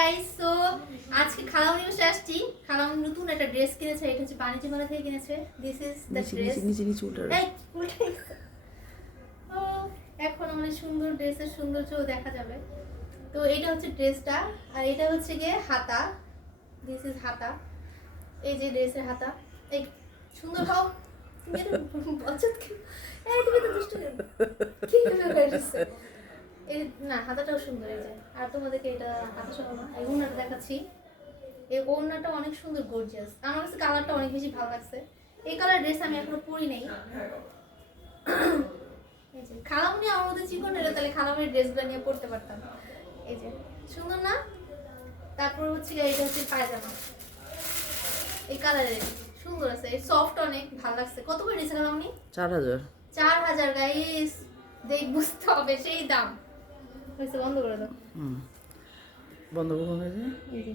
Guys, so আজকে খালামণি বসে আসছি। খালামণি নতুন একটা ড্রেস কিনেছে, এটা হচ্ছে বাণিজ্য মেলা থেকে কিনেছে। This is the dress. নিচে উল্টা এই উল্টে গেছে। ও এখন অনেক সুন্দর ড্রেসের সৌন্দর্য দেখা যাবে। তো এটা হচ্ছে ড্রেসটা, আর এটা হচ্ছে গিয়ে হাতা। দিস ইজ হাতা। এই যে ড্রেসের হাতা। এই সুন্দর হও। তুমি এটা বচত কি? এই তুমি তো দুষ্ট কেন? কি করে করছিস? এই না, হাতাটাও সুন্দর। এই যে আর তোমাদেরকে এটা হাতা সহ না, এই ওড়নাটা দেখাচ্ছি। এই ওড়নাটা অনেক সুন্দর, গর্জিয়াস। আমার কাছে কালারটা অনেক বেশি ভালো লাগছে। এই কালার ড্রেস আমি এখনো পরি নাই। এই যে খালামণি আমার মধ্যে চিকন হলে তাহলে খালামণির ড্রেসগুলো নিয়ে পড়তে পারতাম। এই যে সুন্দর না? তারপর হচ্ছে এটা হচ্ছে পায়জামা। এই কালারের সুন্দর আছে, এই সফট, অনেক ভালো লাগছে। কত করে নিয়েছে খালামণি? 4000। 4000 গাইস, দেখ বুঝতে হবে সেই দাম। হয়েছে, বন্ধ করে দাও। বন্ধ করুন। এই যে